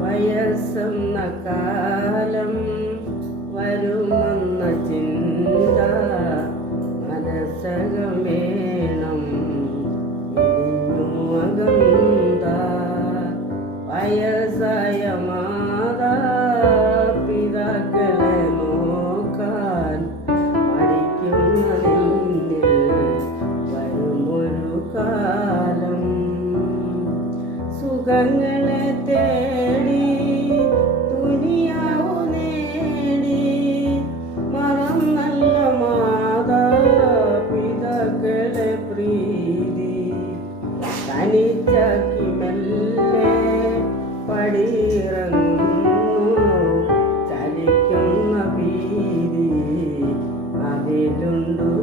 വയസ്സെന്ന കാലം വരുമെന്ന സുഖങ്ങളെ തേടി തുനിയാവു നേടി. മറന്നല്ല മാതാ പിതാക്കളെ പ്രീതി. തനിച്ചാക്കി മെല്ലെ പടിയിറങ്ങുന്നു. ചലിക്കുന്ന ഭീതി അതിലുണ്ടു.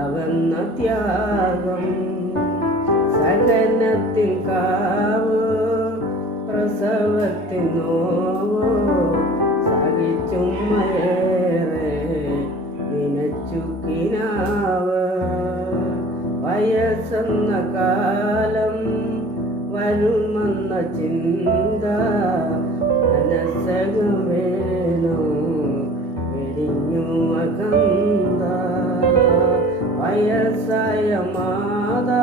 പിതാവെന്ന ത്യാഗം സകലത്തിൽ കാവ്? പ്രസവത്തിൽ നോവോ? സഹിച്ചുമ്മയേറെ നിനച്ചു കിനാവ്? വയസ്സെന്ന കാലം വരുമെന്ന ചിന്ത മനസ്സകമേനോ വെടിഞ്ഞു അകന്ത വയസ്സായ മാതാ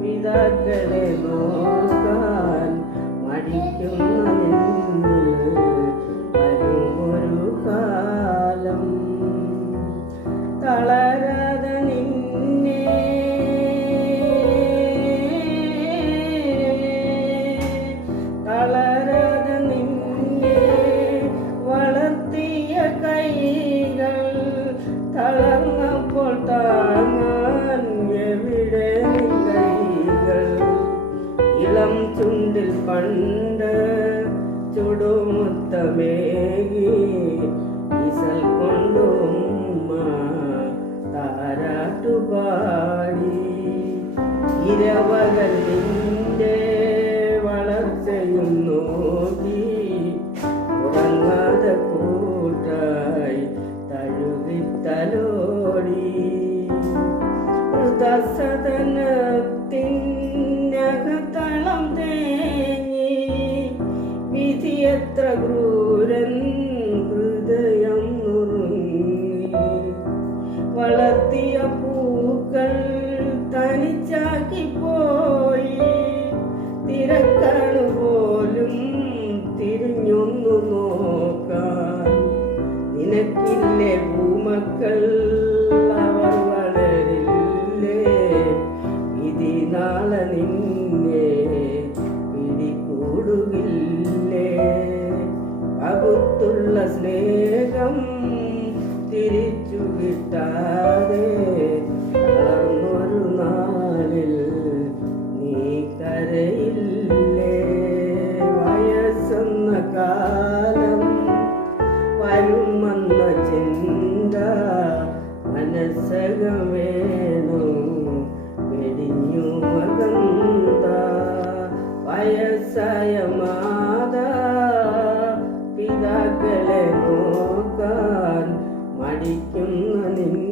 പിതാക്കളെ നോക്കാൻ മടിക്കുന്ന താങ്ങാൻ എവിടെ കൈകൾ ഇളം ചുണ്ടിൽ പണ്ട് ചുടുമുത്തമേകി ഇസൽ കൊണ്ടുമ്മ താരാട്ടുപാടി. ഇരവകൾ നിന്റെ വളർച്ചയും ഹൃദസദനത്തിനകത്തളം തേങ്ങി വിധിയത്ര ക്രൂരൻ ഹൃദയം നുറുങ്ങി വളർത്തിയ പൂക്കൾ പിടികൂടുകില്ലേ അകുത്തുള്ള സ്നേഹം തിരിച്ചു കിട്ടാതെ തളർന്നൊരു നാളിൽ നീ വയസ്സെന്ന കാലം വരുമെന്ന വയസ്സായ മാതാ പിതാക്കളെ നോക്കാൻ മടിക്കുന്ന നിന്നിൽ